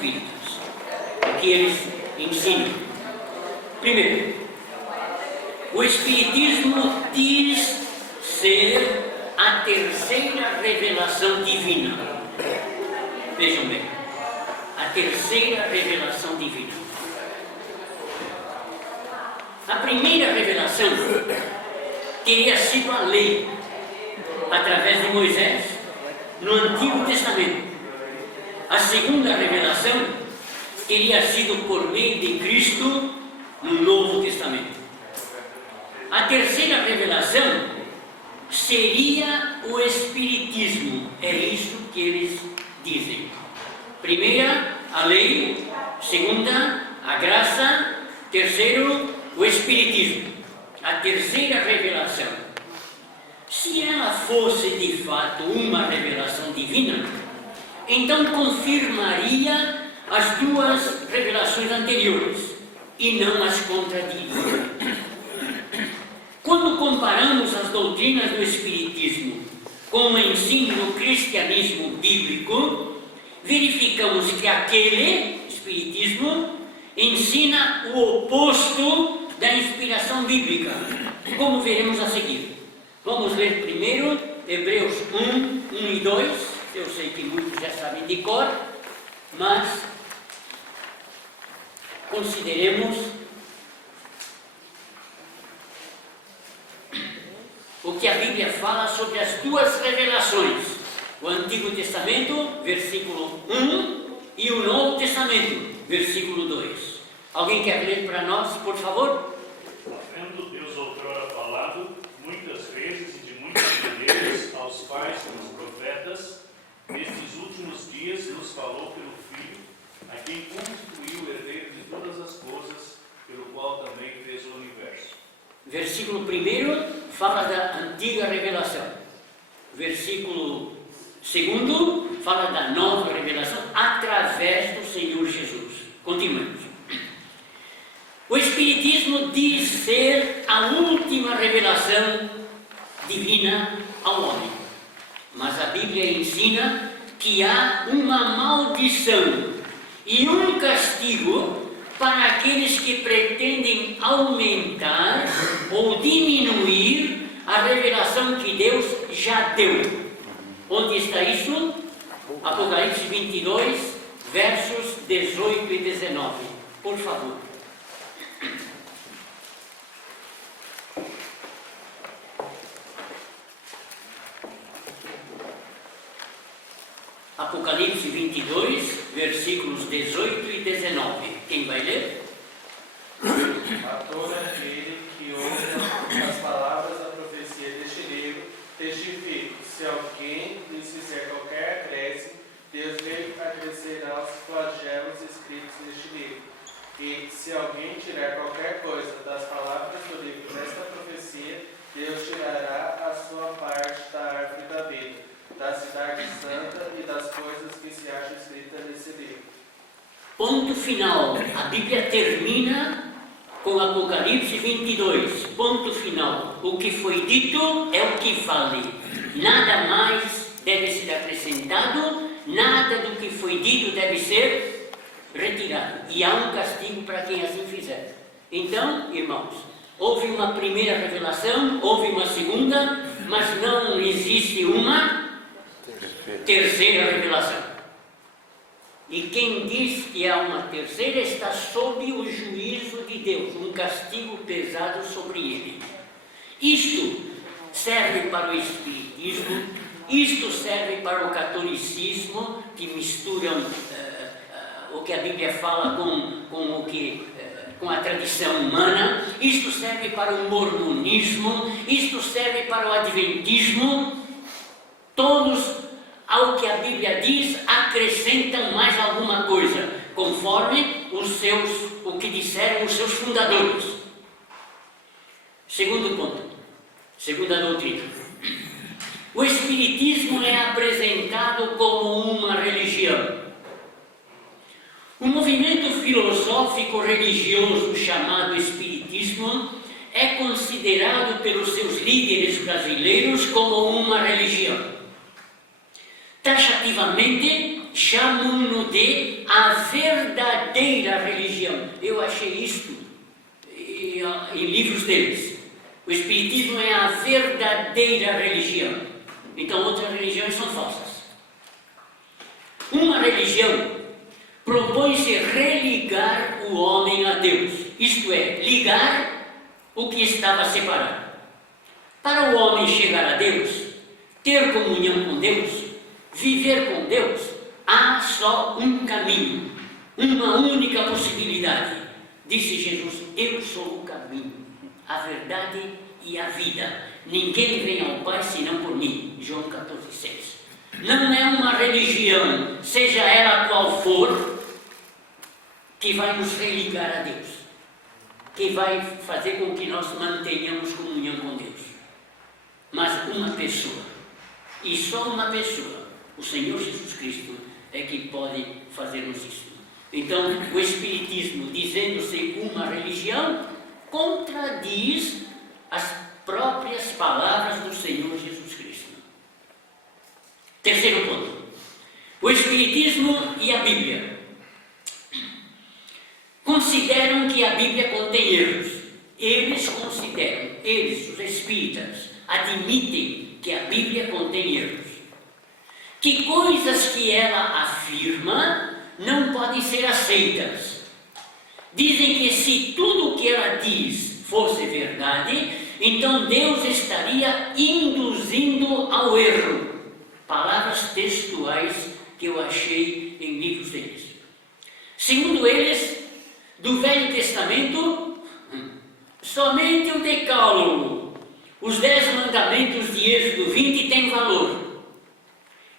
espíritos, o que eles ensinam. Primeiro, o Espiritismo diz ser a terceira revelação divina. Vejam bem, a terceira revelação divina. A primeira revelação teria sido a lei, através de Moisés, no Antigo Testamento. A segunda revelação teria sido por meio de Cristo no Novo Testamento. A terceira revelação seria o Espiritismo. É isso que eles dizem. Primeira, a lei. Segunda, a graça. Terceiro, o Espiritismo. A terceira revelação. Se ela fosse de fato uma revelação divina, então confirmaria as duas revelações anteriores e não as contradiria. Quando comparamos as doutrinas do Espiritismo com o ensino do cristianismo bíblico, verificamos que aquele Espiritismo ensina o oposto da inspiração bíblica, como veremos a seguir. Vamos ler primeiro Hebreus 1, 1 e 2. Eu sei que muitos já sabem de cor, mas consideremos o que a Bíblia fala sobre as duas revelações. O Antigo Testamento, versículo 1, e o Novo Testamento, versículo 2. Alguém quer ler para nós, por favor? Havendo Deus outrora falado muitas vezes e de muitas maneiras aos pais dos profetas, nestes últimos dias nos falou pelo Filho, a quem constituiu o herdeiro de todas as coisas, pelo qual também fez o universo. Versículo 1 fala da antiga revelação. Versículo 2 fala da nova revelação através do Senhor Jesus. Continuemos. O Espiritismo diz ser a última revelação divina ao homem. Mas a Bíblia ensina que há uma maldição e um castigo para aqueles que pretendem aumentar ou diminuir a revelação que Deus já deu. Onde está isso? Apocalipse 22, versos 18 e 19. Por favor. Apocalipse 22, versículos 18 e 19. Quem vai ler? A todo aquele que ouve as palavras da profecia deste livro, testifico: se alguém lhes fizer qualquer acréscimo, Deus lhe acrescerá os flagelos escritos neste livro. E se alguém tirar qualquer coisa das palavras do livro desta profecia, Deus tirará a sua parte da árvore da vida, da cidade santa e das coisas que se acham escritas nesse livro. Ponto final. A Bíblia termina com Apocalipse 22. Ponto final. O que foi dito é o que vale. Nada mais deve ser acrescentado, nada do que foi dito deve ser retirado. E há um castigo para quem assim fizer. Então, irmãos, houve uma primeira revelação, houve uma segunda, mas não existe uma terceira revelação. E quem diz que há uma terceira está sob o juízo de Deus, um castigo pesado sobre ele. Isto serve para o Espiritismo, isto serve para o catolicismo, que misturam o que a Bíblia fala com a tradição humana, isto serve para o mormonismo, isto serve para o adventismo. Todos, ao que a Bíblia diz, acrescentam mais alguma coisa, conforme o que disseram os seus fundadores. Segundo ponto, segunda doutrina. O Espiritismo é apresentado como uma religião. O movimento filosófico religioso chamado Espiritismo é considerado pelos seus líderes brasileiros como uma religião. Taxativamente, chamam-no de a verdadeira religião. Eu achei isto em livros deles. O Espiritismo é a verdadeira religião. Então outras religiões são falsas. Uma religião propõe-se religar o homem a Deus, isto é, ligar o que estava separado. Para o homem chegar a Deus, ter comunhão com Deus, viver com Deus, há só um caminho, uma única possibilidade. Disse Jesus: eu sou o caminho, a verdade e a vida. Ninguém vem ao Pai senão por mim. João 14,6. Não é uma religião, seja ela qual for, que vai nos religar a Deus, que vai fazer com que nós mantenhamos comunhão com Deus. Mas uma pessoa, e só uma pessoa, o Senhor Jesus Cristo, é que pode fazer-nos isso. Então, o Espiritismo, dizendo-se uma religião, contradiz as próprias palavras do Senhor Jesus Cristo. Terceiro ponto: o Espiritismo e a Bíblia consideram que a Bíblia contém erros. Eles consideram, os espíritas, admitem que a Bíblia contém erros. Que coisas que ela afirma não podem ser aceitas. Dizem que se tudo o que ela diz fosse verdade, então Deus estaria induzindo ao erro. Palavras textuais que eu achei em livros deles. Segundo eles, do Velho Testamento, somente o Decálogo, os 10 mandamentos de Êxodo 20 têm valor.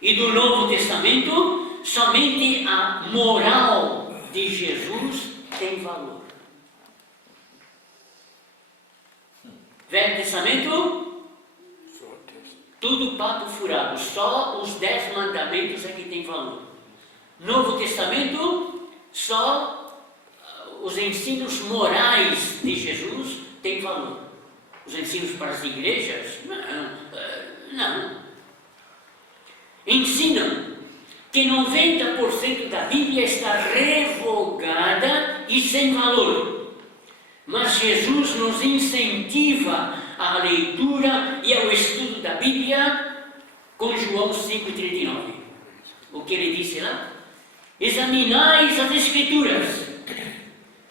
E do Novo Testamento, somente a moral de Jesus tem valor. Velho Testamento, tudo papo furado, só os 10 mandamentos é que tem valor. Novo Testamento, só os ensinos morais de Jesus têm valor. Os ensinos para as igrejas, não. Ensinam que 90% da Bíblia está revogada e sem valor. Mas Jesus nos incentiva à leitura e ao estudo da Bíblia com João 5,39. O que ele disse lá? Examinais as Escrituras.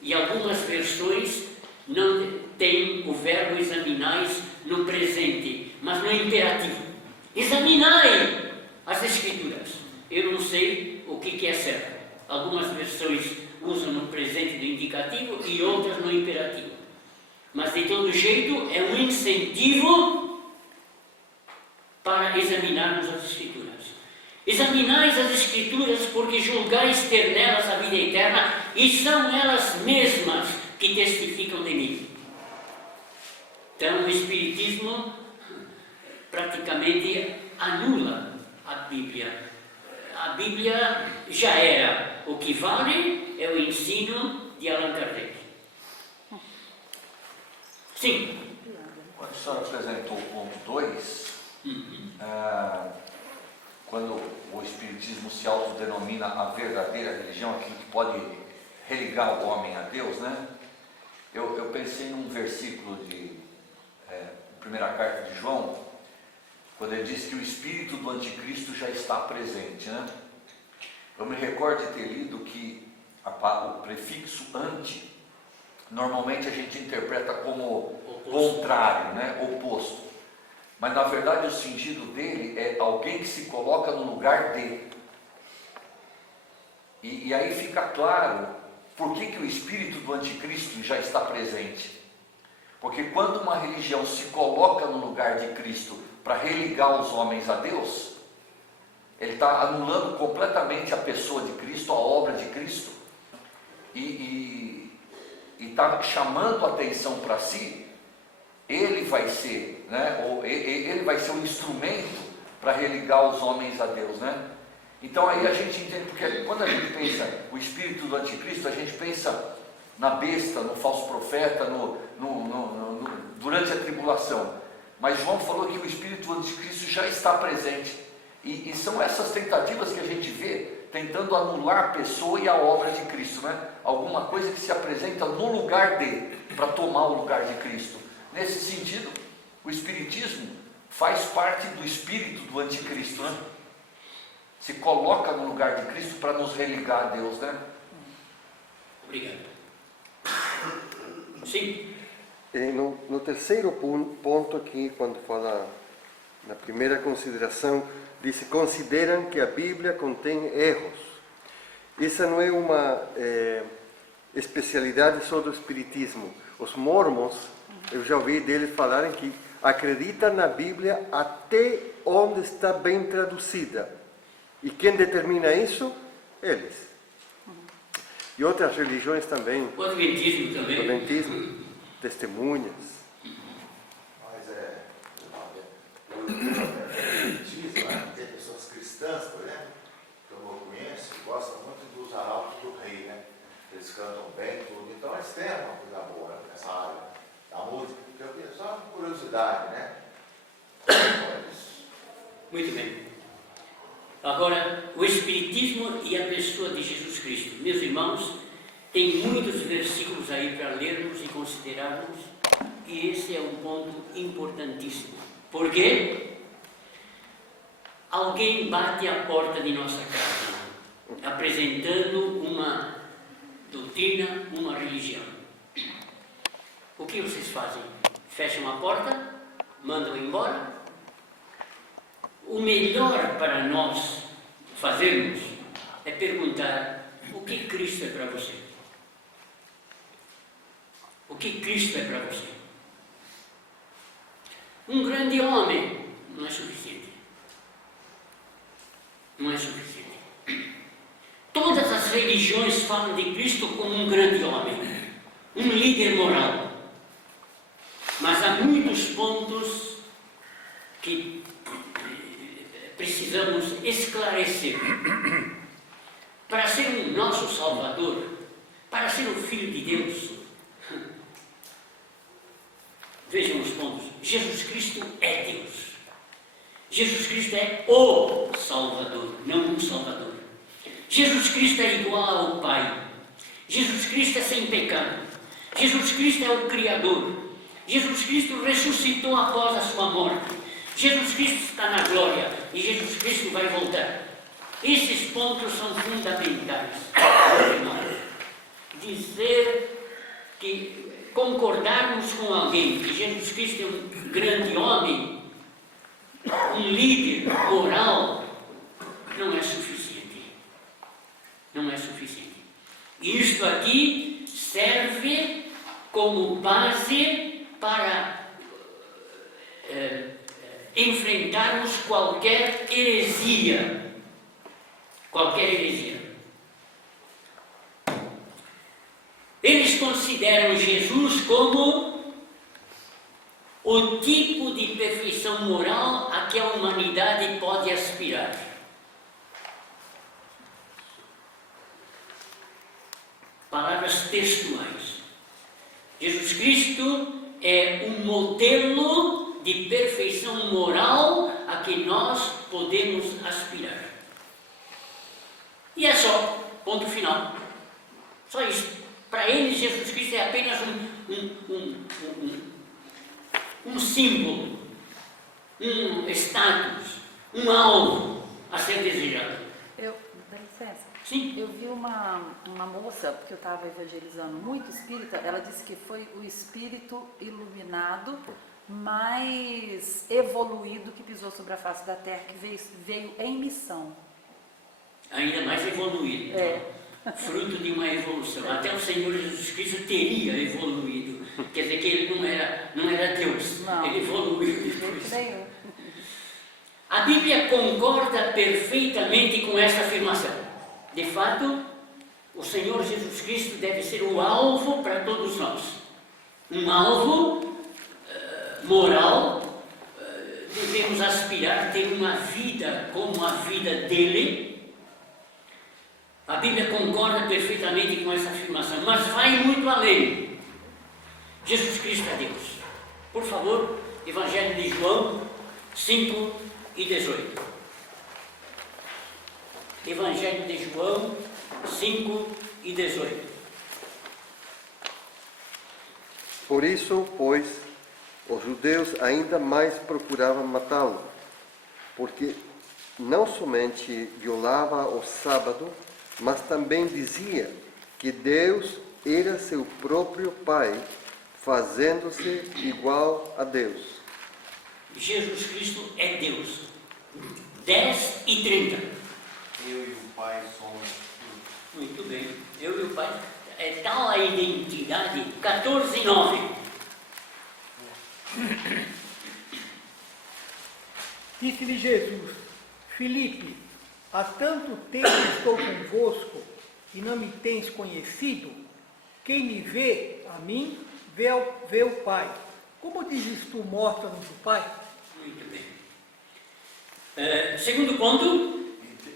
E algumas versões não têm o verbo examinais no presente, mas no imperativo. Examinai as Escrituras. Eu não sei o que é certo. Algumas versões usam no presente do indicativo e outras no imperativo. Mas de todo jeito é um incentivo para examinarmos as Escrituras. Examinais as Escrituras porque julgais ter nelas a vida eterna e são elas mesmas que testificam de mim. Então o Espiritismo praticamente anula a Bíblia. A Bíblia já era. O que vale é o ensino de Allan Kardec. Sim. Quando a senhora apresentou o ponto 2, quando o Espiritismo se autodenomina a verdadeira religião, aquilo que pode religar o homem a Deus, né? Eu pensei num versículo de primeira carta de João, quando ele diz que o espírito do anticristo já está presente, né? Eu me recordo de ter lido que o prefixo anti, normalmente a gente interpreta como contrário, né? Oposto. Mas na verdade o sentido dele é alguém que se coloca no lugar de. E aí fica claro por que o espírito do anticristo já está presente. Porque quando uma religião se coloca no lugar de Cristo para religar os homens a Deus, ele está anulando completamente a pessoa de Cristo, a obra de Cristo, e está chamando a atenção para si. Ele vai ser, né? Ele vai ser um instrumento para religar os homens a Deus, né? Então aí a gente entende, porque quando a gente pensa o espírito do anticristo, a gente pensa na besta, no falso profeta, durante a tribulação. Mas João falou que o espírito do anticristo já está presente. E são essas tentativas que a gente vê tentando anular a pessoa e a obra de Cristo, né? Alguma coisa que se apresenta no lugar dele, para tomar o lugar de Cristo. Nesse sentido, o Espiritismo faz parte do espírito do anticristo, né? Se coloca no lugar de Cristo para nos religar a Deus, né? Obrigado. Sim. No terceiro ponto aqui, quando fala na primeira consideração, diz: consideram que a Bíblia contém erros. Essa não é uma especialidade só do Espiritismo. Os mormons, eu já ouvi deles falarem que acreditam na Bíblia até onde está bem traduzida. E quem determina isso? Eles. E outras religiões também. O Adventismo também. O Adventismo, testemunhas. Mas o Espiritismo, né? Tem pessoas cristãs, por exemplo, que eu conheço, que gostam muito dos arautos do rei, né? Eles cantam bem, tudo. Então eles têm uma coisa boa, né, nessa área da música, porque eu tenho só curiosidade, né? Muito bem. Agora, o Espiritismo e a pessoa de Jesus Cristo. Meus irmãos, tem muitos versículos aí para lermos e considerarmos, e esse é um ponto importantíssimo. Por quê? Alguém bate à porta de nossa casa, apresentando uma doutrina, uma religião. O que vocês fazem? Fecham a porta? Mandam embora? O melhor para nós fazermos é perguntar: o que Cristo é para você? O que Cristo é para você? Um grande homem não é suficiente. Não é suficiente. Todas as religiões falam de Cristo como um grande homem, um líder moral. Mas há muitos pontos que precisamos esclarecer. Para ser o nosso Salvador, para ser o Filho de Deus, vejam os pontos. Jesus Cristo é Deus. Jesus Cristo é o Salvador, não um Salvador. Jesus Cristo é igual ao Pai. Jesus Cristo é sem pecado. Jesus Cristo é o Criador. Jesus Cristo ressuscitou após a sua morte. Jesus Cristo está na glória e Jesus Cristo vai voltar. Esses pontos são fundamentais, irmãos. Dizer que concordarmos com alguém que Jesus Cristo é um grande homem, um líder moral, não é suficiente. Não é suficiente. Isto aqui serve como base para enfrentarmos qualquer heresia. Qualquer heresia. Eles consideram Jesus como o tipo de perfeição moral a que a humanidade pode aspirar. Palavras textuais. Jesus Cristo é um modelo de perfeição moral a que nós podemos aspirar. E é só, ponto final. Só isso. Para eles, Jesus Cristo é apenas um símbolo, um status, um alvo a ser desejado. Dá licença. Sim. Eu vi uma moça, porque eu estava evangelizando muito espírita, ela disse que foi o espírito iluminado mais evoluído que pisou sobre a face da terra, que veio em missão. Ainda mais evoluído. Fruto de uma evolução. Até o Senhor Jesus Cristo teria evoluído. Quer dizer que ele não era Deus. Não. Ele evoluiu depois. Nenhum. A Bíblia concorda perfeitamente com essa afirmação. De fato, o Senhor Jesus Cristo deve ser o alvo para todos nós. Um alvo moral. Devemos aspirar a ter uma vida como a vida dele. A Bíblia concorda perfeitamente com essa afirmação, mas vai muito além. Jesus Cristo é Deus. Por favor, Evangelho de João 5 e 18. Evangelho de João 5 e 18. Por isso, pois, os judeus ainda mais procuravam matá-lo, porque não somente violava o sábado, mas também dizia que Deus era seu próprio Pai, fazendo-se igual a Deus. Jesus Cristo é Deus. 10 e 30. Eu e o Pai somos um. Muito bem. Eu e o Pai. É tal a identidade. 14 e 9. Disse-lhe Jesus: Filipe, há tanto tempo estou convosco e não me tens conhecido? Quem me vê, a mim, vê o Pai. Como dizes tu, mostra-nos o Pai? Muito bem. Segundo ponto.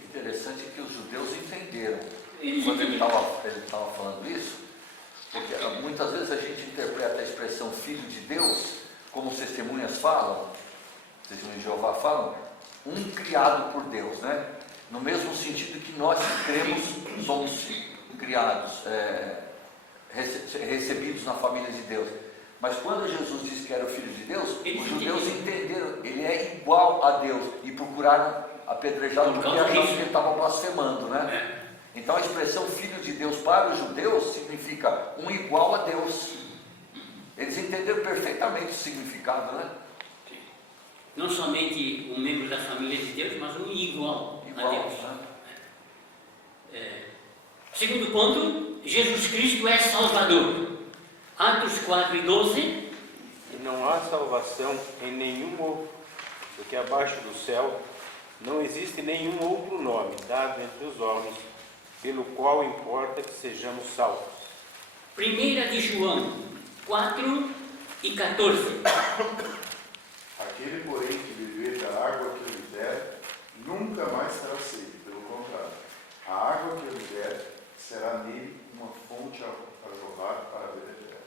Interessante que os judeus entenderam. Eles Quando ele entenderam. estava falando isso, porque muitas vezes a gente interpreta a expressão Filho de Deus, como os testemunhas falam, testemunhas de Jeová falam, um criado por Deus, né? No mesmo sentido que nós que cremos somos criados, recebidos na família de Deus. Mas quando Jesus disse que era o Filho de Deus, os judeus entenderam, ele é igual a Deus, e procuraram apedrejá-lo porque achavam que ele estava blasfemando, né? Então a expressão Filho de Deus para os judeus significa um igual a Deus. Eles entenderam perfeitamente o significado, né? Não somente um membro da família de Deus, mas um igual a Deus. Né? Segundo ponto, Jesus Cristo é Salvador. Atos 4 e 12. E não há salvação em nenhum outro, porque abaixo do céu não existe nenhum outro nome dado entre os homens, pelo qual importa que sejamos salvos. 1 de João 4 e 14. Aquele, porém, que beber da água que eu lhe der, nunca mais será sede. Pelo contrário, a água que eu lhe der será nele uma fonte a jorrar para a vida eterna.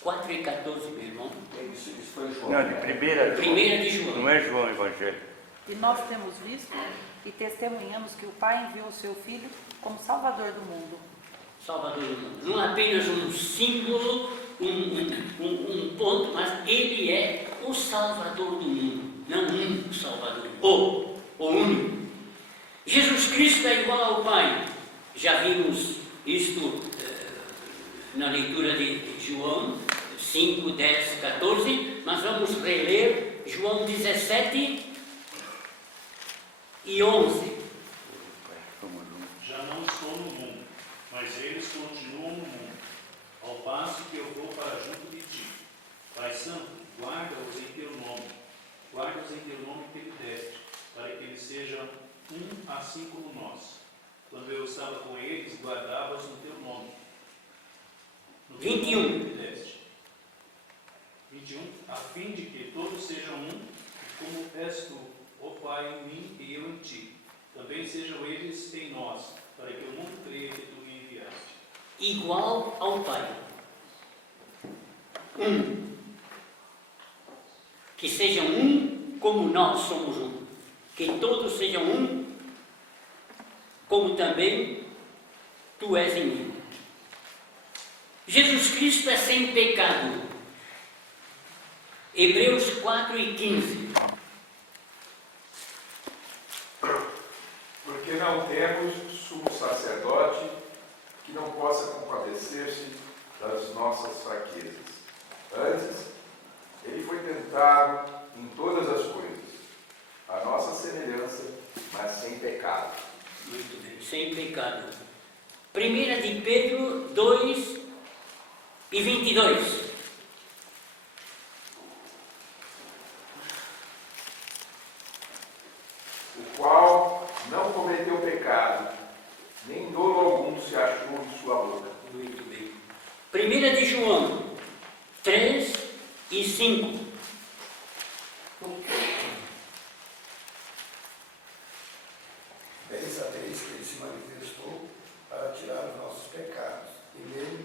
4 e 14, meu irmão. Isso foi João. Não, de primeira. 1 de João. Não é João Evangelho. E nós temos visto e testemunhamos que o Pai enviou o seu Filho como Salvador do mundo. Salvador do mundo. Não apenas um símbolo, um ponto, mas ele é o Salvador do mundo. Não um Salvador, o único. Jesus Cristo é igual ao Pai. Já vimos isto na leitura de João 5, 10, 14, mas vamos reler João 17 e 11. Já não estou no mundo, mas eles continuam no mundo, ao passo que eu vou para junto de ti. Pai Santo, guarda-os em teu nome, guarda-os em teu nome que me deste, para que eles sejam um assim como nós. Quando eu estava com eles, guardava-os no teu nome. No teu 21. nome que me deste. 21. A fim de que todos sejam um, e como és tu, ó Pai, em mim e eu em ti, também sejam eles em nós, para que o mundo creia que tu me enviaste. Igual ao Pai. Que sejam um como nós somos um. Que todos sejam um, como também tu és em mim. Jesus Cristo é sem pecado. Hebreus 4 e 15. Porque não temos sumo sacerdote que não possa compadecer-se das nossas fraquezas. Antes, ele foi tentado em todas as coisas, a nossa semelhança, mas sem pecado. Muito bem, sem pecado. 1 de Pedro 2 e 22. O qual não cometeu pecado, nem dolo algum se achou em sua boca. Muito bem. 1 de João 3 e 5. Bem sabeis que ele se manifestou para tirar os nossos pecados, e nele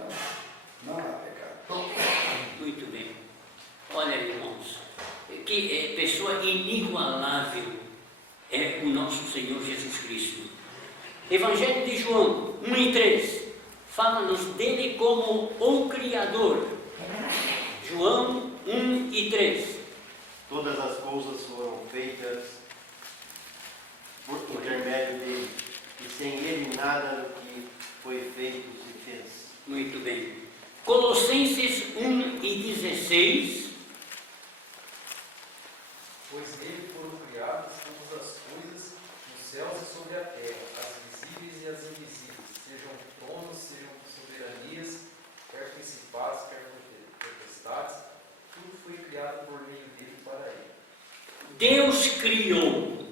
não há pecado. Muito bem. Olha, irmãos, que pessoa inigualável é o nosso Senhor Jesus Cristo. Evangelho de João 1 e 3 fala-nos dele como o Criador. João 1 e 3. Todas as coisas foram feitas por intermédio dele, e sem ele nada do que foi feito se fez. Muito bem. Colossenses 1 e 16. Pois nele foram criadas todas as coisas, nos céus e sobre a terra, as visíveis e as invisíveis, sejam tronos, sejam soberanias, quer principados, quer potestades, tudo foi criado por meio dele e para ele. Deus criou.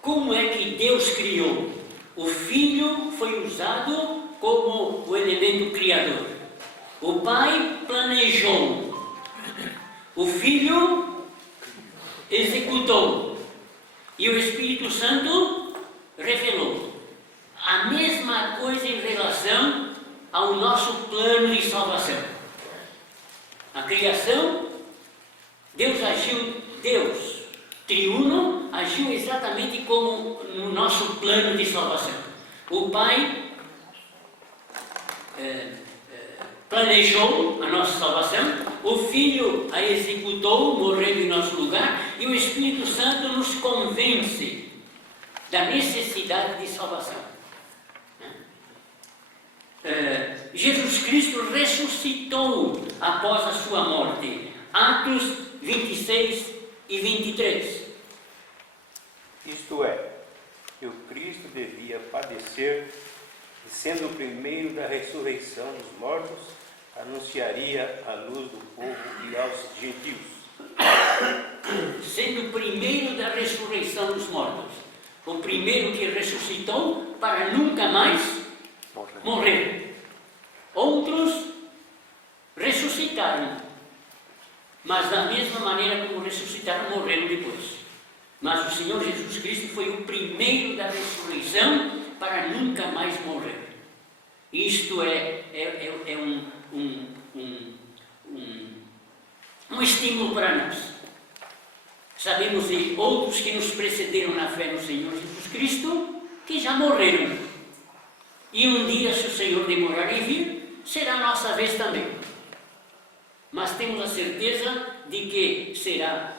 Como é que Deus criou? O Filho foi usado como o elemento criador. O Pai planejou. O Filho executou. E o Espírito Santo revelou. A mesma coisa em relação ao nosso plano de salvação. A criação, Deus triuno, agiu exatamente como no nosso plano de salvação. O Pai planejou a nossa salvação, o Filho a executou, morrendo em nosso lugar, e o Espírito Santo nos convence da necessidade de salvação. Jesus Cristo ressuscitou após a sua morte. Atos 26 e 23. Isto é, que o Cristo devia padecer, e sendo o primeiro da ressurreição dos mortos, anunciaria a luz do povo e aos gentios. Sendo o primeiro da ressurreição dos mortos, o primeiro que ressuscitou para nunca mais morrer. Outros ressuscitaram, mas da mesma maneira como ressuscitaram, morreram depois. Mas o Senhor Jesus Cristo foi o primeiro da ressurreição para nunca mais morrer. Isto é um estímulo para nós. Sabemos de outros que nos precederam na fé no Senhor Jesus Cristo, que já morreram. E um dia, se o Senhor demorar em vir, será a nossa vez também. Mas temos a certeza de que será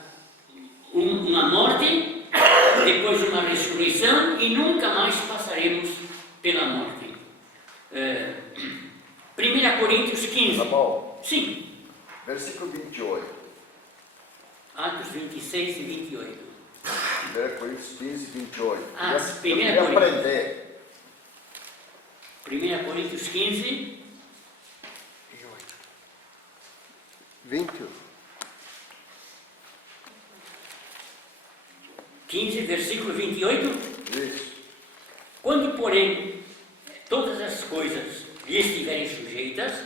uma morte, depois uma ressurreição, e nunca mais passaremos pela morte. 1 Coríntios 15. Tá bom? Sim. Versículo 28. Atos 26 e 28. 1 Coríntios 15, 28. Ah, Eu queria aprender. 1 Coríntios 15. 21. 15, versículo 28. Isso. Quando, porém, todas as coisas lhe estiverem sujeitas,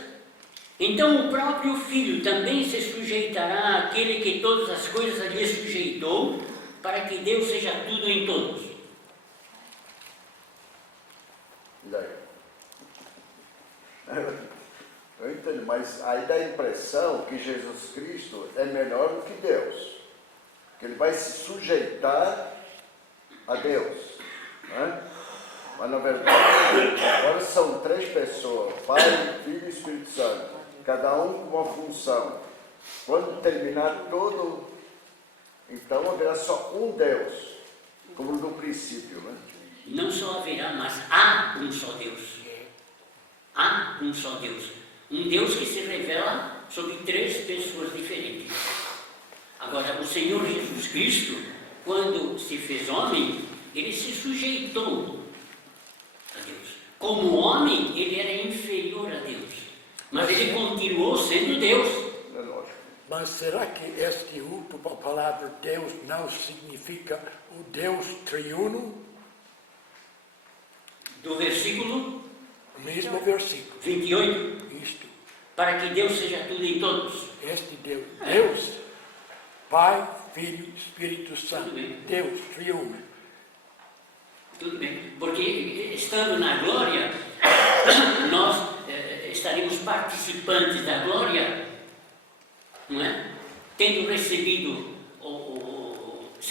então o próprio Filho também se sujeitará àquele que todas as coisas lhe sujeitou, para que Deus seja tudo em todos. E daí? Eu entendo, mas aí dá a impressão que Jesus Cristo é melhor do que Deus. Que ele vai se sujeitar a Deus. Né? Mas na verdade, agora são três pessoas, Pai, Filho e Espírito Santo, cada um com uma função. Quando terminar todo, então haverá só um Deus, como no princípio. Né? Não só haverá, mas há um só Deus. Há um só Deus. Um Deus que se revela sobre três pessoas diferentes. Agora, o Senhor Jesus Cristo, quando se fez homem, ele se sujeitou a Deus. Como homem, ele era inferior a Deus. Mas ele continuou sendo Deus. É lógico. Mas será que este último, a palavra Deus, não significa o Deus triuno? Do versículo O mesmo versículo. 28. Isto. Para que Deus seja tudo em todos. Este Deus. Deus, Pai, Filho, Espírito Santo. Tudo bem. Deus triuno. Tudo bem. Porque estando na glória, nós estaremos participantes da glória, não é? Tendo recebido,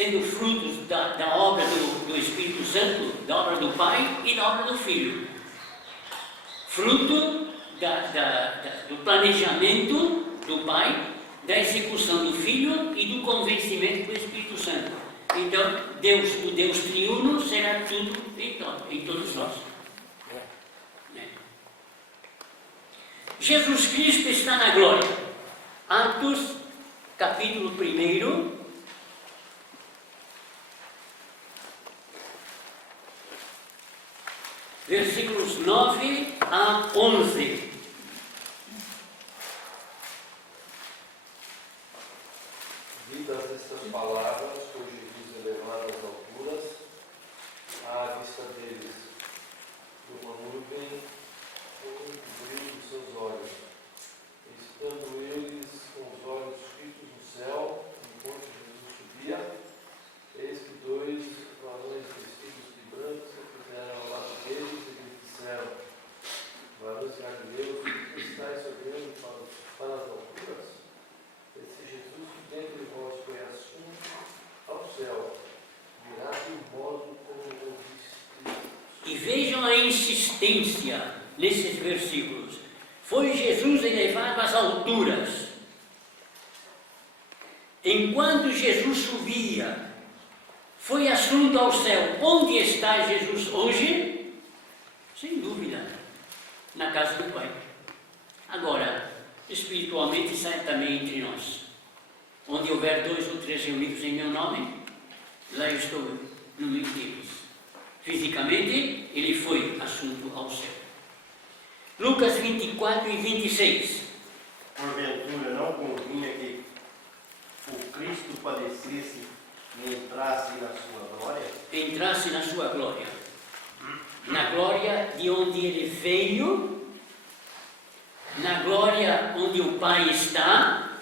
sendo frutos da obra do Espírito Santo, da obra do Pai e da obra do Filho. Fruto do planejamento do Pai, da execução do Filho e do convencimento do Espírito Santo. Então, o Deus triuno será tudo em todos nós. Jesus Cristo está na glória. Atos, capítulo 1, versículos 9 a 11. Ditas estas palavras, foi Jesus elevado às alturas, à vista deles, de uma nuvem cobriu os seus olhos. Estando eles com os olhos fitos no céu, enquanto Jesus subia, eis que dois varões vestidos de branco se puseram ao lado deles e lhes disseram: varões galileus, por que estáis olhando para as alturas? Esse Jesus que dentre vós foi assunto ao céu, virá do modo como o viste. E vejam a insistência nesses versículos. Foi Jesus elevado às alturas. Enquanto Jesus subia, foi assunto ao céu. Onde está Jesus hoje? Sem dúvida, na casa do Pai. Agora, espiritualmente está também entre nós. Onde houver 2 ou 3 reunidos em meu nome, lá eu estou no meio deles. Fisicamente, ele foi assunto ao céu. Lucas 24 e 26. Porventura não convinha que o Cristo padecesse e entrasse na sua glória? Entrasse na sua glória. Na glória de onde ele veio, na glória onde o Pai está,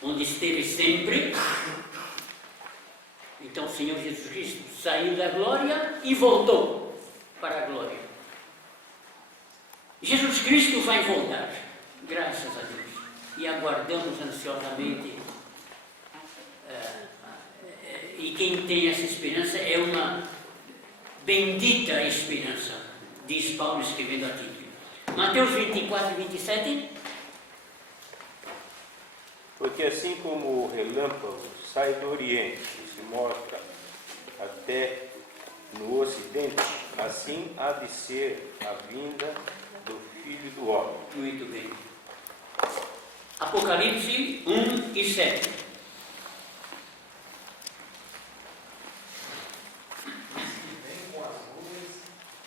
onde esteve sempre. Então o Senhor Jesus Cristo saiu da glória e voltou para a glória. Jesus Cristo vai voltar, graças a Deus, e aguardamos ansiosamente. E quem tem essa esperança é uma bendita esperança, diz Paulo escrevendo a Tito. Mateus 24 e 27. Porque assim como o relâmpago sai do Oriente e se mostra até no Ocidente, assim há de ser a vinda do Filho do Homem. Muito bem. Apocalipse 1 e 7. Vem com as nuvens,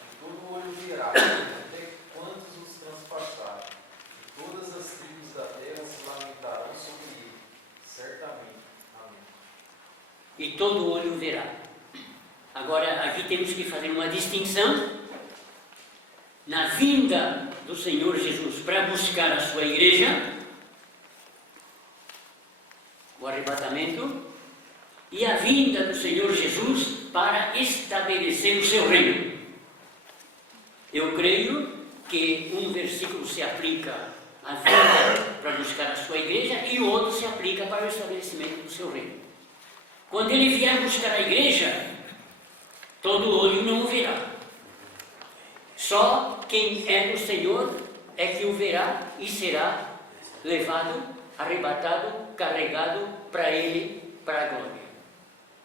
e todo olho verá, até quantos os transpassaram. E todas as tribos da terra se lamentarão sobre ele, certamente. Amém. E todo olho verá. Agora, aqui temos que fazer uma distinção na vinda do Senhor Jesus para buscar a sua igreja, o arrebatamento, e a vinda do Senhor Jesus para estabelecer o seu reino. Eu creio que um versículo se aplica à vinda para buscar a sua igreja e o outro se aplica para o estabelecimento do seu reino. Quando ele vier buscar a igreja, todo olho não o verá. Só quem é do Senhor é que o verá e será levado, arrebatado, carregado para ele, para a glória.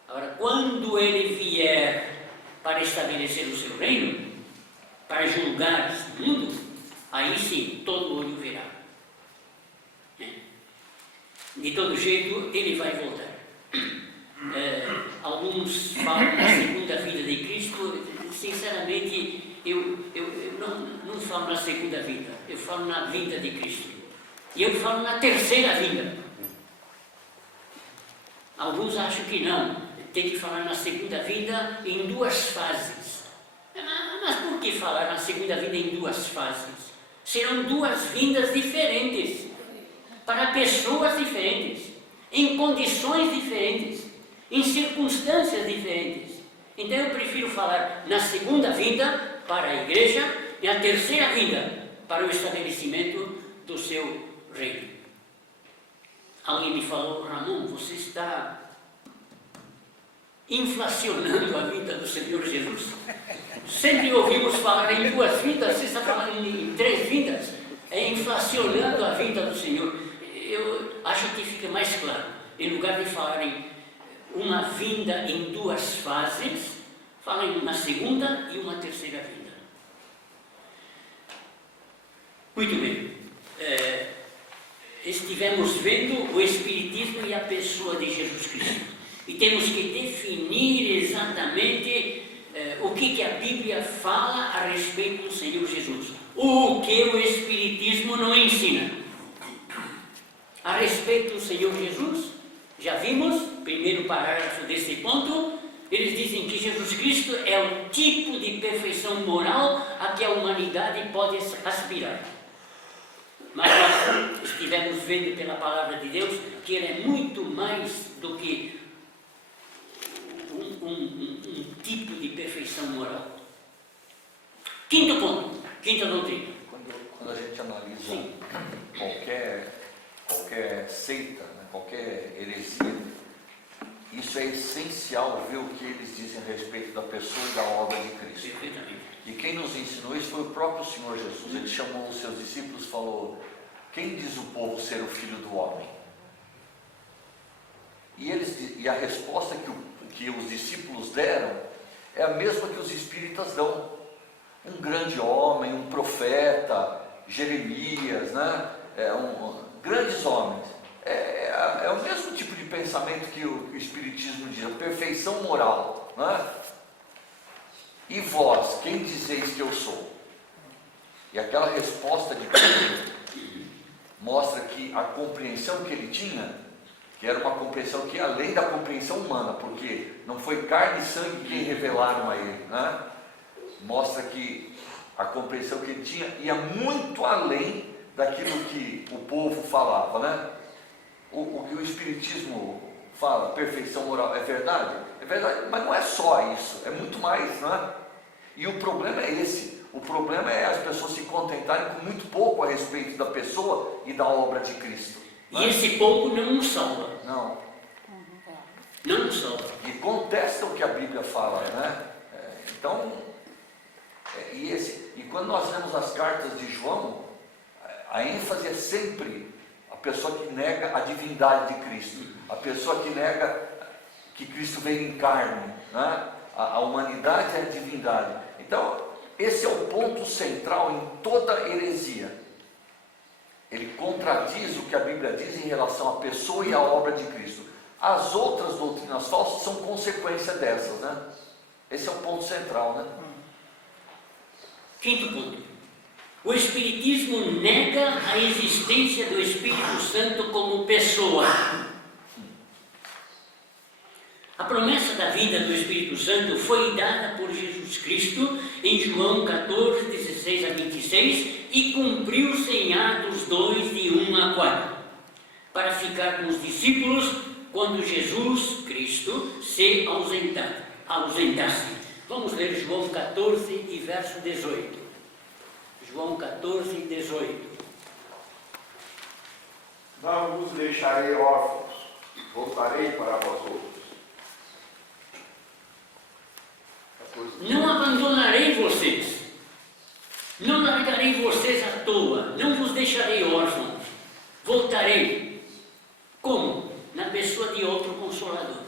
Agora, quando ele vier para estabelecer o seu reino, para julgar este mundo, aí sim, todo olho verá. De todo jeito, ele vai voltar. Alguns falam na segunda vinda de Cristo. Sinceramente, eu não falo na segunda vinda, eu falo na vinda de Cristo. E eu falo na terceira vinda. Alguns acham que não, tem que falar na segunda vinda em 2 fases. Mas por que falar na segunda vinda em 2 fases? Serão 2 vindas diferentes, para pessoas diferentes, em condições diferentes, em circunstâncias diferentes. Então eu prefiro falar na segunda vinda para a igreja e na terceira vinda para o estabelecimento do seu reino. Alguém me falou: Ramon, você está inflacionando a vinda do Senhor Jesus. Sempre ouvimos falar em 2 vindas, você está falando em 3 vindas, é inflacionando a vinda do Senhor. Eu acho que fica mais claro, em lugar de falar em uma vinda em 2 fases, fala em uma segunda e uma terceira vinda. Muito bem. Estivemos vendo o Espiritismo e a pessoa de Jesus Cristo. E temos que definir exatamente o que a Bíblia fala a respeito do Senhor Jesus. O que o Espiritismo não ensina. A respeito do Senhor Jesus, já vimos, primeiro parágrafo desse ponto, eles dizem que Jesus Cristo é o tipo de perfeição moral a que a humanidade pode aspirar. Mas nós estivemos vendo pela palavra de Deus que ele é muito mais do que um tipo de perfeição moral. Quinto ponto, quinta doutrina. Quando a gente analisa qualquer seita, né, qualquer heresia, isso é essencial ver o que eles dizem a respeito da pessoa e da obra de Cristo. E quem nos ensinou isso foi o próprio Senhor Jesus. Ele chamou os seus discípulos e falou: quem diz o povo ser o Filho do Homem? E a resposta que os discípulos deram é a mesma que os espíritas dão. Um grande homem, um profeta, Jeremias, né? Grandes homens. É o mesmo tipo de pensamento que o Espiritismo diz, a perfeição moral, né? E vós, quem dizeis que eu sou? E aquela resposta de Pedro mostra que a compreensão que ele tinha, que era uma compreensão que ia além da compreensão humana, porque não foi carne e sangue quem revelaram a ele, né? Mostra que a compreensão que ele tinha ia muito além daquilo que o povo falava, né? O que o Espiritismo fala, perfeição moral, é verdade? É verdade, mas não é só isso, é muito mais, né? E o problema é esse. O problema é as pessoas se contentarem com muito pouco a respeito da pessoa e da obra de Cristo. E esse pouco não nos salva. Não. Não nos salva. E contestam o que a Bíblia fala, né? E quando nós lemos as cartas de João, a ênfase é sempre a pessoa que nega a divindade de Cristo, a pessoa que nega que Cristo veio em carne, né? A humanidade é a divindade. Então, esse é o ponto central em toda heresia. Ele contradiz o que a Bíblia diz em relação à pessoa e à obra de Cristo. As outras doutrinas falsas são consequência dessas, né? Esse é o ponto central, né? Quinto ponto. O Espiritismo nega a existência do Espírito Santo como pessoa. A promessa da vinda do Espírito Santo foi dada por Jesus Cristo em João 14, 16 a 26 e cumpriu-se em Atos 2, de 1 a 4, para ficar com os discípulos quando Jesus Cristo se ausentasse. Vamos ler João 14 e verso 18. João 14, 18. Não vos deixarei órfãos, voltarei para vós outros. Não abandonarei vocês, não largarei vocês à toa, não vos deixarei órfãos, voltarei. Como? Na pessoa de outro Consolador,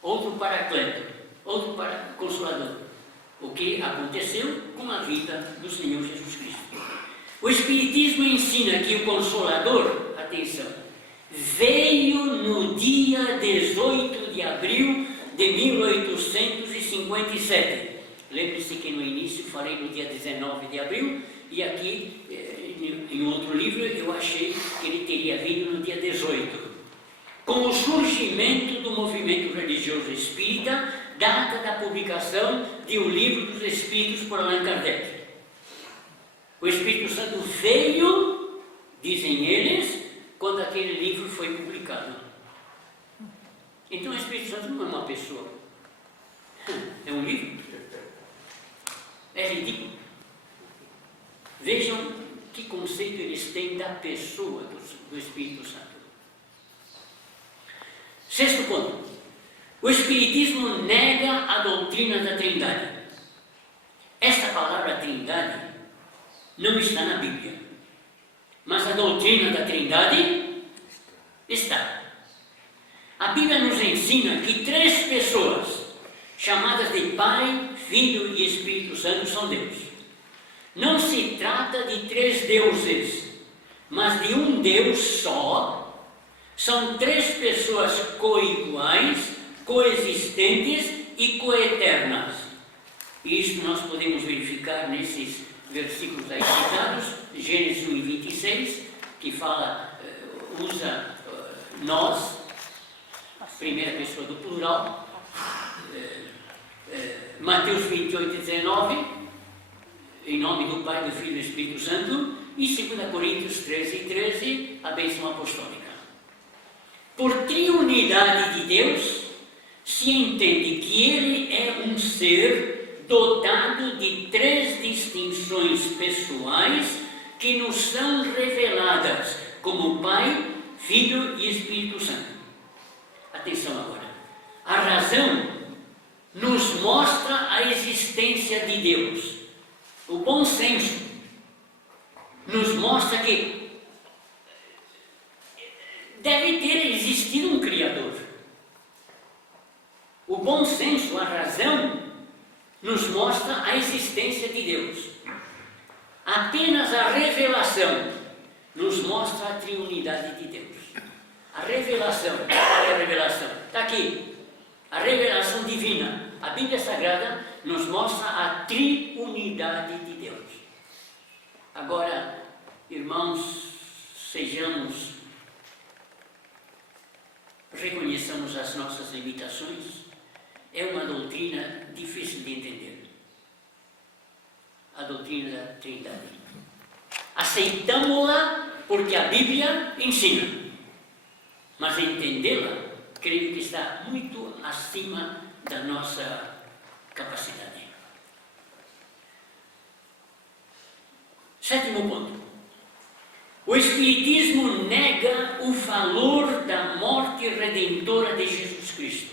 outro Paracleto, outro Consolador. O que aconteceu com a vida do Senhor Jesus Cristo. O Espiritismo ensina que o Consolador, atenção, veio no dia 18 de abril de 1857. Lembre-se que no início falei no dia 19 de abril, e aqui, em outro livro, eu achei que ele teria vindo no dia 18. Com o surgimento do movimento religioso espírita, data da publicação de O Livro dos Espíritos por Allan Kardec. O Espírito Santo veio, dizem eles, quando aquele livro foi publicado. Então o Espírito Santo não é uma pessoa, é um livro. É ridículo. Vejam que conceito eles têm da pessoa do Espírito Santo. Sexto ponto. O Espiritismo nega a doutrina da Trindade. Esta palavra Trindade não está na Bíblia, mas a doutrina da Trindade está. A Bíblia nos ensina que 3 pessoas, chamadas de Pai, Filho e Espírito Santo, são Deus. Não se trata de 3 deuses, mas de um Deus só. São 3 pessoas coiguais, coexistentes e coeternas. E isso nós podemos verificar nesses versículos aí citados, Gênesis 1 e 26, que fala, usa nós, primeira pessoa do plural, Mateus 28 e 19, em nome do Pai, do Filho e do Espírito Santo, e 2 Coríntios 13 e 13, a bênção apostólica. Por triunidade de Deus, se entende que Ele é um ser dotado de 3 distinções pessoais que nos são reveladas como Pai, Filho e Espírito Santo. Atenção agora. A razão nos mostra a existência de Deus. O bom senso nos mostra que deve ter existido um Criador. O bom senso, a razão, nos mostra a existência de Deus. Apenas a revelação nos mostra a triunidade de Deus. A revelação, qual é a revelação? Está aqui, a revelação divina. A Bíblia Sagrada nos mostra a triunidade de Deus. Agora, irmãos, reconheçamos as nossas limitações. É uma doutrina difícil de entender. A doutrina da Trindade. Aceitamos-la porque a Bíblia ensina. Mas entendê-la, creio que está muito acima da nossa capacidade. 7º ponto. O Espiritismo nega o valor da morte redentora de Jesus Cristo.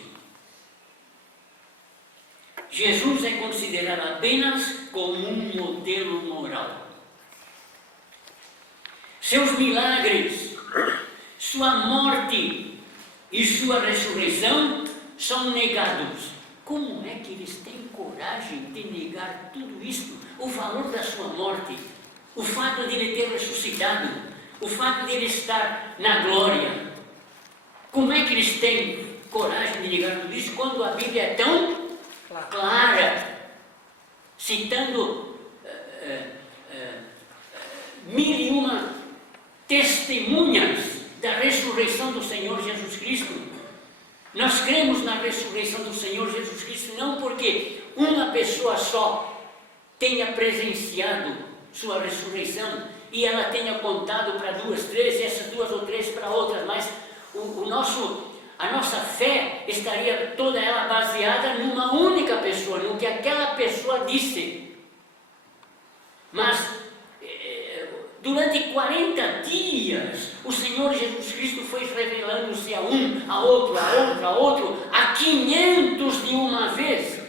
Jesus é considerado apenas como um modelo moral. Seus milagres, sua morte e sua ressurreição são negados. Como é que eles têm coragem de negar tudo isso? O valor da sua morte, o fato de ele ter ressuscitado, o fato de ele estar na glória. Como é que eles têm coragem de negar tudo isso quando a Bíblia é tão clara, citando 1001 testemunhas da ressurreição do Senhor Jesus Cristo? Nós cremos na ressurreição do Senhor Jesus Cristo não porque uma pessoa só tenha presenciado sua ressurreição e ela tenha contado para 2, 3, e essas 2 ou 3 para outras, mas a nossa fé estaria toda ela baseada numa única pessoa, no que aquela pessoa disse. Mas durante 40 dias, o Senhor Jesus Cristo foi revelando-se a um, a outro, a 500 de uma vez.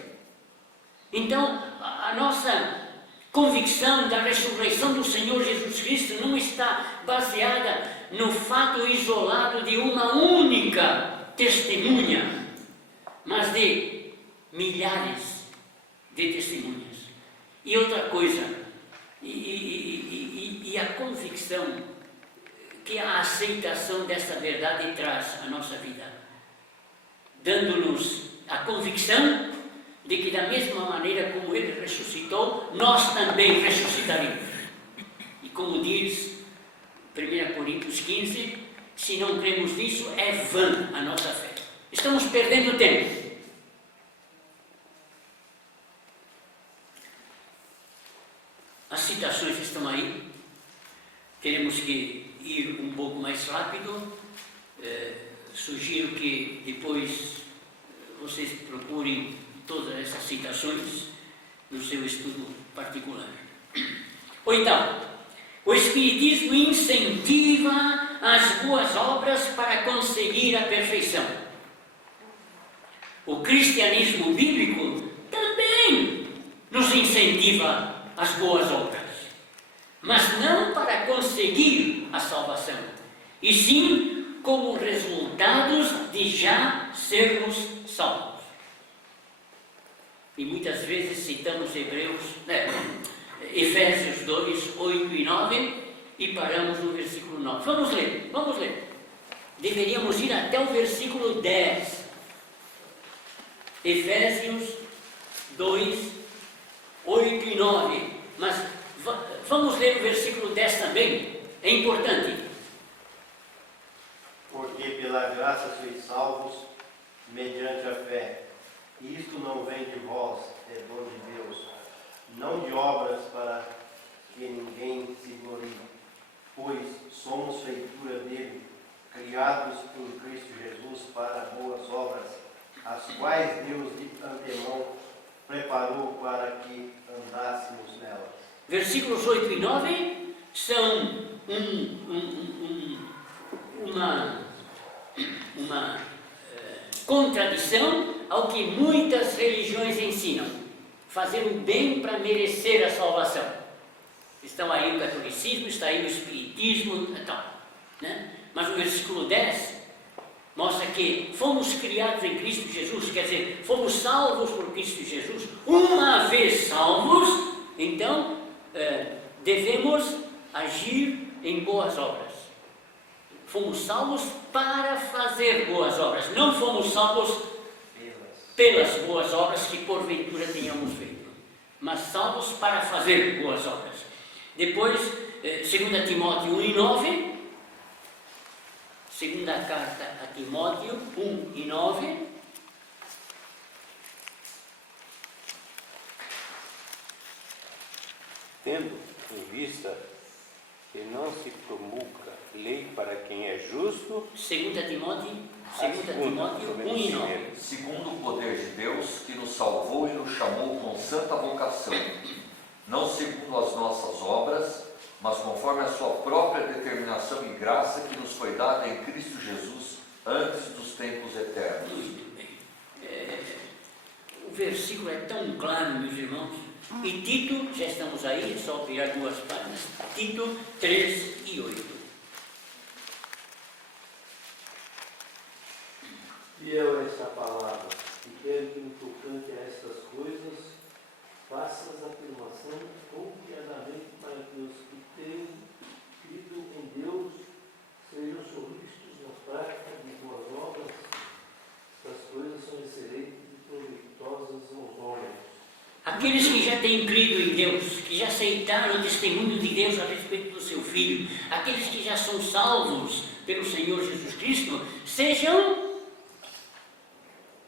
Então, a nossa convicção da ressurreição do Senhor Jesus Cristo não está baseada no fato isolado de uma única testemunha, mas de milhares de testemunhas. E outra coisa, e a convicção que a aceitação dessa verdade traz à nossa vida, dando-nos a convicção de que da mesma maneira como Ele ressuscitou, nós também ressuscitaremos. E como diz 1 Coríntios 15, se não cremos nisso, é vã a nossa fé. Estamos perdendo tempo. As citações estão aí. Teremos que ir um pouco mais rápido. Sugiro que depois vocês procurem todas essas citações no seu estudo particular. 8º, o Espiritismo incentiva as boas obras para conseguir a perfeição. O cristianismo bíblico também nos incentiva às boas obras, mas não para conseguir a salvação, e sim como resultados de já sermos salvos. E muitas vezes citamos Efésios 2, 8 e 9 e paramos no versículo 9. Vamos ler. Deveríamos ir até o versículo 10. Efésios 2, 8 e 9. Mas vamos ler o versículo 10 também. É importante. Porque pela graça sois salvos mediante a fé. E isto não vem de vós, é dom de Deus, não de obras para que ninguém se glorie, pois somos feitura dele, criados em Cristo Jesus para boas obras, as quais Deus de antemão preparou para que andássemos nelas. Versículos 8 e 9 são uma contradição ao que muitas religiões ensinam. Fazer o bem para merecer a salvação. Estão aí o catolicismo, está aí o espiritismo e tal, né? Mas o versículo 10 mostra que fomos criados em Cristo Jesus, quer dizer, fomos salvos por Cristo Jesus. Uma vez salvos, então devemos agir em boas obras. Fomos salvos para fazer boas obras, não fomos salvos pelas boas obras que porventura tenhamos feito, mas salvos para fazer boas obras. Depois, 2 Timóteo 1 e 9, segunda carta a Timóteo 1 e 9. Tendo em vista que não se promulga lei para quem é justo. 2 Timóteo 1 e 9. Segundo o poder de Deus, que nos salvou e nos chamou com santa vocação, não segundo as nossas obras, mas conforme a sua própria determinação e graça que nos foi dada em Cristo Jesus antes dos tempos eternos. Muito bem. O versículo é tão claro, meus irmãos. E Tito, já estamos aí, é só virar 2 páginas. Tito 3 e 8. Fiel é esta palavra, e quero que, no tocante a estas coisas, faças afirmação confiadamente para que os que têm crido em Deus sejam solícitos na prática de boas obras. Estas coisas são excelentes e proveitosas aos homens. Aqueles que já têm crido em Deus, que já aceitaram o testemunho de Deus a respeito do seu Filho, aqueles que já são salvos pelo Senhor Jesus Cristo, sejam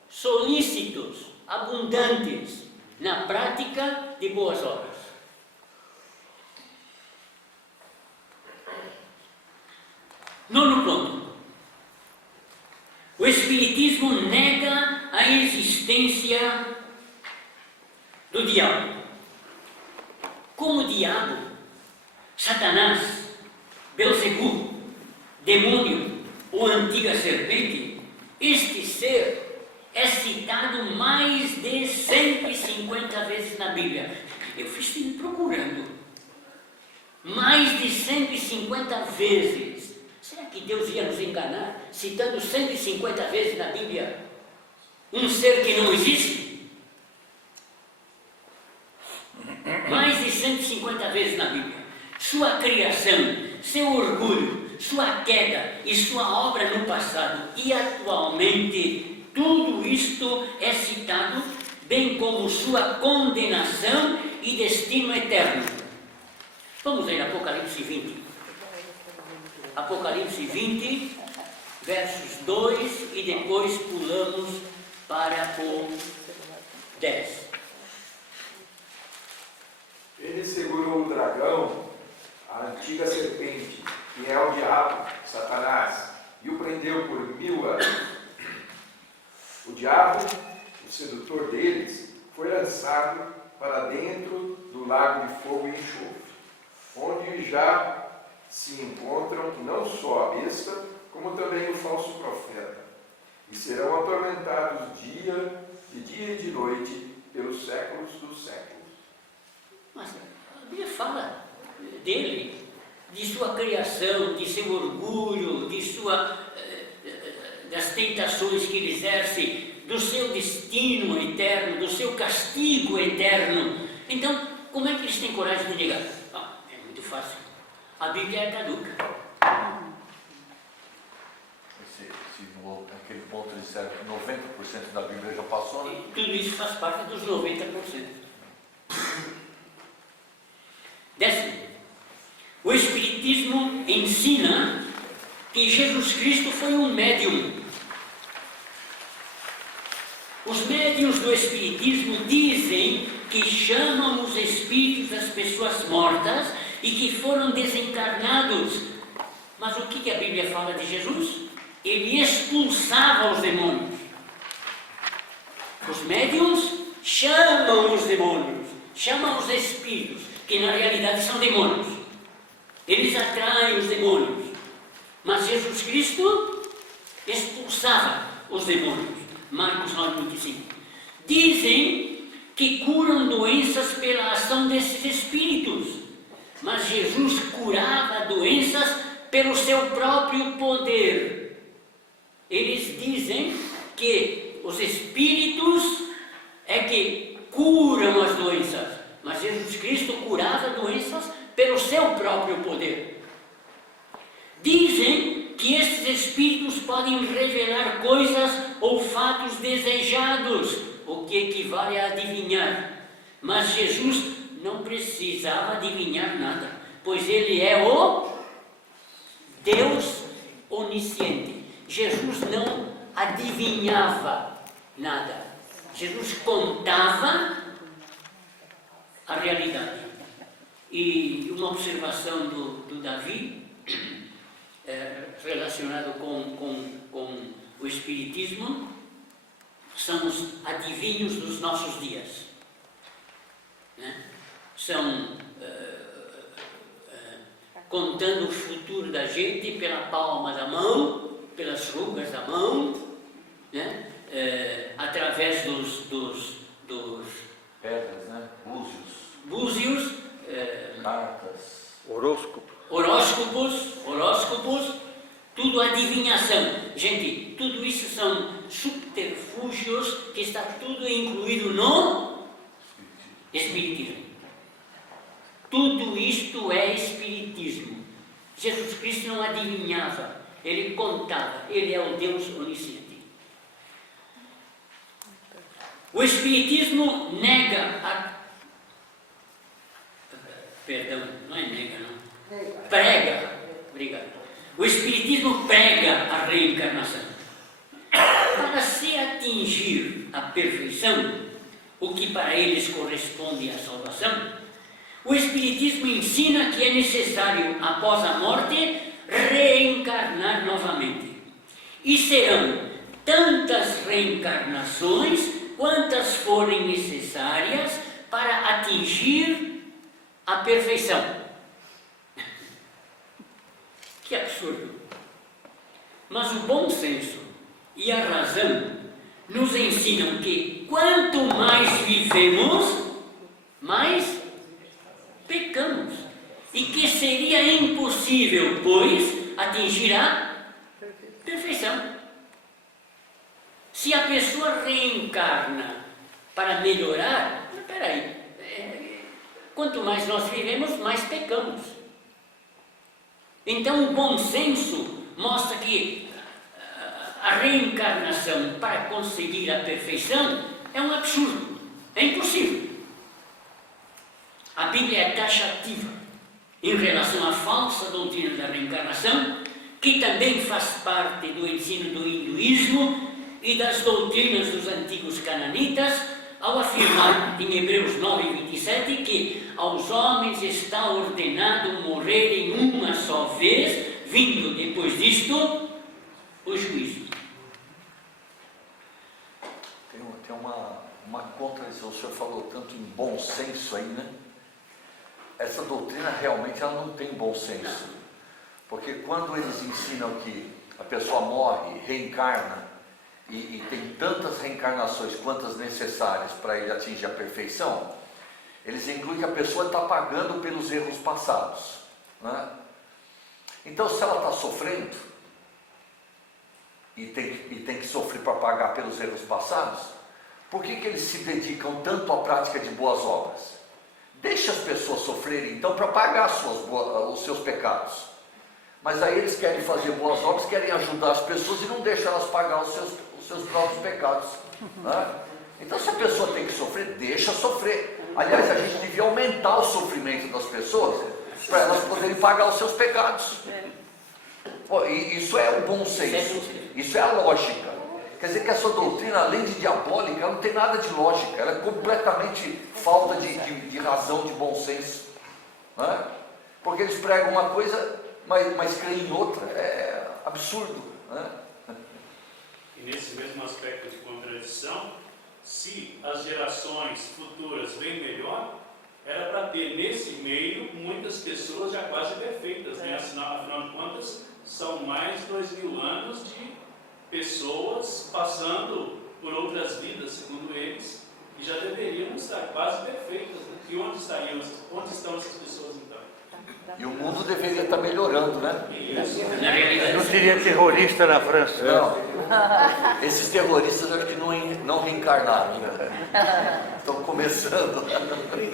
solícitos, abundantes na prática de boas obras. Nono ponto. O Espiritismo nega a existência do diabo. Como o diabo, Satanás, Belzebu, demônio ou antiga serpente, este ser é citado mais de 150 vezes na Bíblia. Eu estive procurando. Mais de 150 vezes. Será que Deus ia nos enganar citando 150 vezes na Bíblia um ser que não existe? Mais de 150 vezes na Bíblia. Sua criação, seu orgulho, sua queda e sua obra no passado e atualmente, tudo isto é citado, bem como sua condenação e destino eterno. Vamos ler Apocalipse 20. Apocalipse 20, versos 2 e depois pulamos para o 10. Ele segurou o dragão, a antiga serpente, que é o diabo, Satanás, e o prendeu por 1000 anos. O diabo, o sedutor deles, foi lançado para dentro do lago de fogo e enxofre, onde já se encontram não só a besta, como também o falso profeta. e serão atormentados de dia e de noite pelos séculos dos séculos. Mas a Bíblia fala dele, de sua criação, de seu orgulho, das tentações que ele exerce, do seu destino eterno, do seu castigo eterno. Então, como é que eles têm coragem de negar? É muito fácil. A Bíblia é caduca. Aquele ponto eles disseram que 90% da Bíblia já passou, né? E tudo isso faz parte dos 90%. Décimo, o Espiritismo ensina que Jesus Cristo foi um médium. Os médiuns do Espiritismo dizem que chamam os espíritos das pessoas mortas e que foram desencarnados. Mas o que a Bíblia fala de Jesus? Ele expulsava os demônios. Os médiuns chamam os demônios, chamam os espíritos, que na realidade são demônios. Eles atraem os demônios. Mas Jesus Cristo expulsava os demônios. Marcos 9:25. Dizem que curam doenças pela ação desses espíritos, mas Jesus curava doenças pelo seu próprio poder. Eles dizem que os espíritos é que curam as doenças, mas Jesus Cristo curava doenças pelo seu próprio poder. Dizem que esses espíritos podem revelar coisas ou fatos desejados, o que equivale a adivinhar. Mas Jesus não precisava adivinhar nada, pois ele é o Deus onisciente. Jesus não adivinhava nada. Jesus contava a realidade. E uma observação do Davi, relacionado com o Espiritismo, são os adivinhos dos nossos dias. Né? São contando o futuro da gente pela palma da mão, pelas rugas da mão, né? Através dos pedras, né? búzios, cartas, horóscopos, tudo adivinhação. Gente, tudo isso são subterfúgios que está tudo incluído no Espiritismo. Tudo isto é Espiritismo. Jesus Cristo não adivinhava, ele contava, ele é o Deus onisciente. O Espiritismo prega, obrigado. O Espiritismo prega a reencarnação. Para se atingir a perfeição, o que para eles corresponde à salvação, o Espiritismo ensina que é necessário, após a morte, reencarnar novamente. E serão tantas reencarnações quantas forem necessárias para atingir a perfeição. Que absurdo! Mas o bom senso e a razão nos ensinam que quanto mais vivemos, mais pecamos. E que seria impossível, pois, atingir a perfeição. Se a pessoa reencarna para melhorar, peraí, quanto mais nós vivemos, mais pecamos. Então o bom senso mostra que a reencarnação para conseguir a perfeição é um absurdo, é impossível. A Bíblia é taxativa em relação à falsa doutrina da reencarnação, que também faz parte do ensino do hinduísmo e das doutrinas dos antigos cananitas, ao afirmar em Hebreus 9:27 que aos homens está ordenado morrerem uma só vez, vindo depois disto o juízo. Tem uma contradição, o senhor falou tanto em bom senso aí, né? Essa doutrina realmente ela não tem bom senso, porque quando eles ensinam que a pessoa morre, reencarna, e tem tantas reencarnações quantas necessárias para ele atingir a perfeição, eles incluem que a pessoa está pagando pelos erros passados, né? Então, se ela está sofrendo e tem que sofrer para pagar pelos erros passados, por que eles se dedicam tanto à prática de boas obras? Deixa as pessoas sofrerem então para pagar os seus pecados. Mas aí eles querem fazer boas obras, querem ajudar as pessoas e não deixam elas pagar os seus próprios pecados, né? Então, se a pessoa tem que sofrer, deixa sofrer. Aliás, a gente devia aumentar o sofrimento das pessoas para elas poderem pagar os seus pecados. Pô, e isso é o bom senso, isso é a lógica. Quer dizer que essa doutrina, além de diabólica, ela não tem nada de lógica, ela é completamente falta de razão, de bom senso, né? Porque eles pregam uma coisa, mas creem em outra, é absurdo, né? E nesse mesmo aspecto de contradição, se as gerações futuras vêm melhor, era para ter nesse meio muitas pessoas já quase perfeitas, né? Afinal de contas, são mais de 2000 anos de pessoas passando por outras vidas, segundo eles, e já deveriam estar quase perfeitas, né? E onde estão essas pessoas então? E o mundo deveria estar melhorando, né? Não teria terrorista na França. Não. Esses terroristas eu acho que não reencarnaram ainda. Estão começando.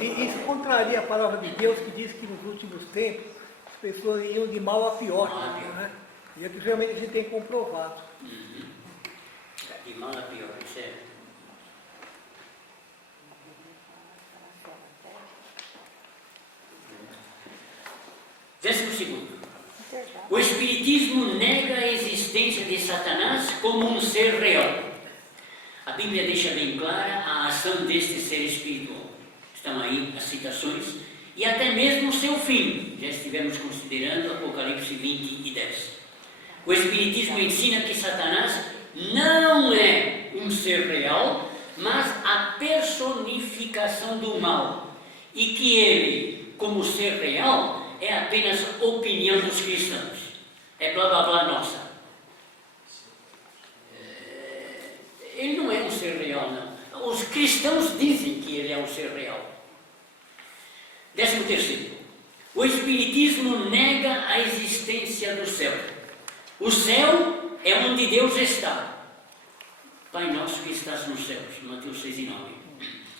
Isso contraria a palavra de Deus que diz que nos últimos tempos as pessoas iam de mal a pior, né? E é que realmente a gente tem comprovado. De mal a pior, isso é. Versículo 2. O Espiritismo nega a existência de Satanás como um ser real. A Bíblia deixa bem clara a ação deste ser espiritual. Estão aí as citações e até mesmo o seu fim. Já estivemos considerando Apocalipse 20 e 10. O Espiritismo ensina que Satanás não é um ser real, mas a personificação do mal, e que ele, como ser real, é apenas opinião dos cristãos. É blá blá blá nossa. Ele não é um ser real, não. Os cristãos dizem que ele é um ser real. 13º. O Espiritismo nega a existência do céu. O céu é onde Deus está. Pai nosso que estás nos céus, Mateus 6 e 9.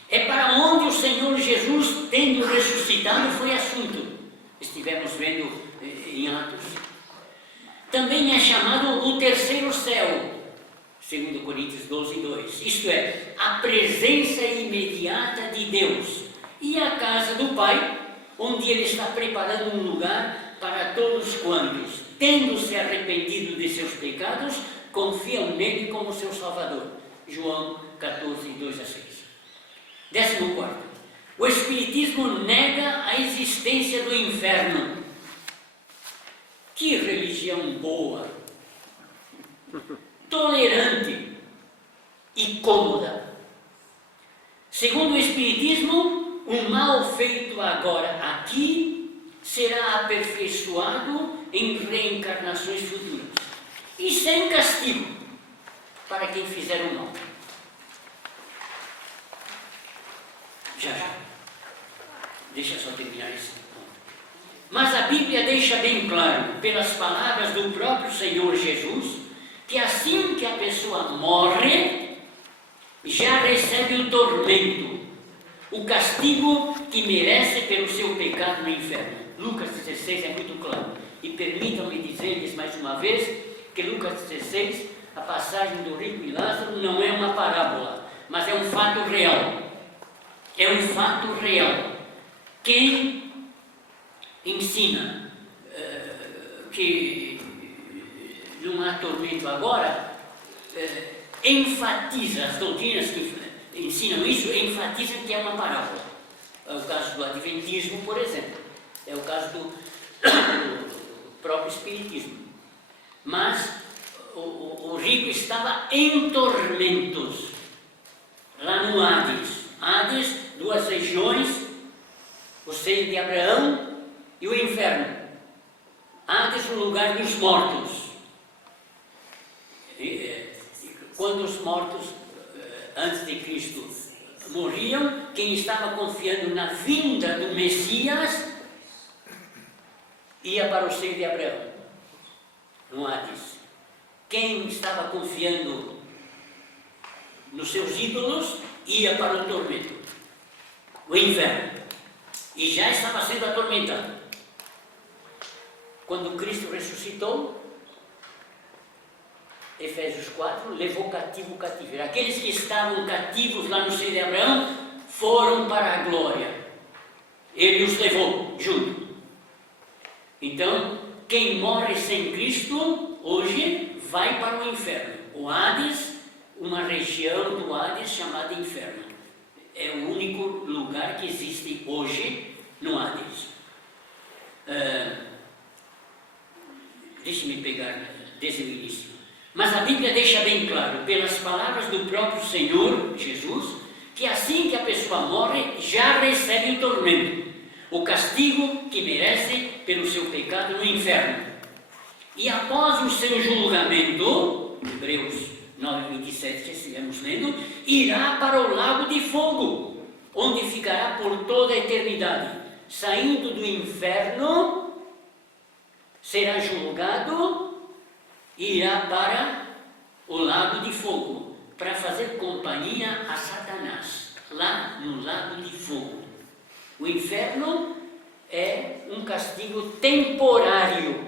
É para onde o Senhor Jesus, tendo ressuscitado, foi assunto. Estivemos vendo em Atos. Também é chamado o terceiro céu, 2 Coríntios 12, 2. Isto é, a presença imediata de Deus. E a casa do Pai, onde Ele está preparando um lugar para todos quantos, tendo se arrependido de seus pecados, confiam nele como seu Salvador. João 14, 2 a 6. 14º. O Espiritismo nega a existência do inferno. Que religião boa, tolerante e cômoda. Segundo o Espiritismo, o mal feito agora aqui será aperfeiçoado em reencarnações futuras e sem castigo para quem fizer o mal. Já. Deixa só terminar esse ponto. Mas a Bíblia deixa bem claro, pelas palavras do próprio Senhor Jesus, que assim que a pessoa morre, já recebe o tormento, o castigo que merece pelo seu pecado no inferno. Lucas 16 é muito claro. E permitam-me dizer-lhes mais uma vez que Lucas 16, a passagem do rico e Lázaro, não é uma parábola, mas é um fato real. É um fato real. Quem ensina que não há tormento agora, enfatiza, as doutrinas que ensinam isso, enfatizam que é uma parábola. É o caso do Adventismo, por exemplo. É o caso do próprio Espiritismo. Mas o rico estava em tormentos, lá no Hades. Hades, duas regiões, o seio de Abraão e o inferno. Hades, o lugar dos mortos. quando os mortos antes de Cristo morriam, quem estava confiando na vinda do Messias ia para o seio de Abraão, no Hades. Quem estava confiando nos seus ídolos ia para o tormento, o inferno, e já estava sendo atormentado. Quando Cristo ressuscitou, Efésios 4, levou cativo o cativeiro. Aqueles que estavam cativos lá no seio de Abraão foram para a glória. Ele os levou junto. Então, quem morre sem Cristo, hoje, vai para o inferno. O Hades, uma região do Hades chamada inferno. É o único lugar que existe hoje no Hades. Deixe-me pegar desde o início. Mas a Bíblia deixa bem claro, pelas palavras do próprio Senhor Jesus, que assim que a pessoa morre, já recebe o tormento, o castigo que merece pelo seu pecado no inferno. E após o seu julgamento, Hebreus 9:27, que estivemos lendo, irá para o lago de fogo, onde ficará por toda a eternidade. Saindo do inferno, será julgado e irá para o lago de fogo, para fazer companhia a Satanás, lá no lago de fogo. O inferno é um castigo temporário.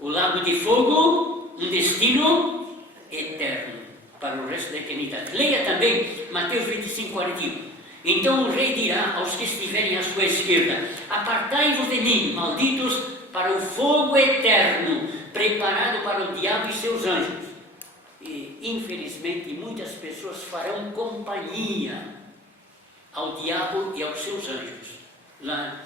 O lago de fogo, um destino eterno, para o resto da eternidade. Leia também Mateus 25:41. Então o rei dirá aos que estiverem à sua esquerda: apartai-vos de mim, malditos, para o fogo eterno, preparado para o diabo e seus anjos. E, infelizmente, muitas pessoas farão companhia ao diabo e aos seus anjos, lá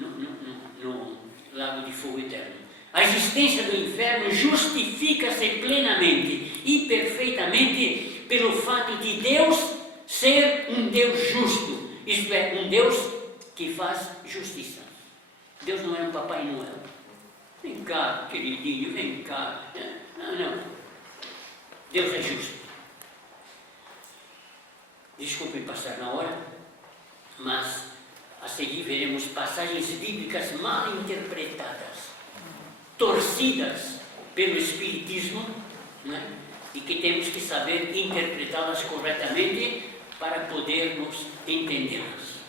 no lago de fogo eterno. A existência do inferno justifica-se plenamente e perfeitamente pelo fato de Deus ser um Deus justo, isto é, um Deus que faz justiça. Deus não é um Papai Noel. Vem cá, queridinho, vem cá. Não. Deus é justo. Desculpem passar na hora, mas a seguir veremos passagens bíblicas mal interpretadas, torcidas pelo Espiritismo, né? E que temos que saber interpretá-las corretamente para podermos entendê-las.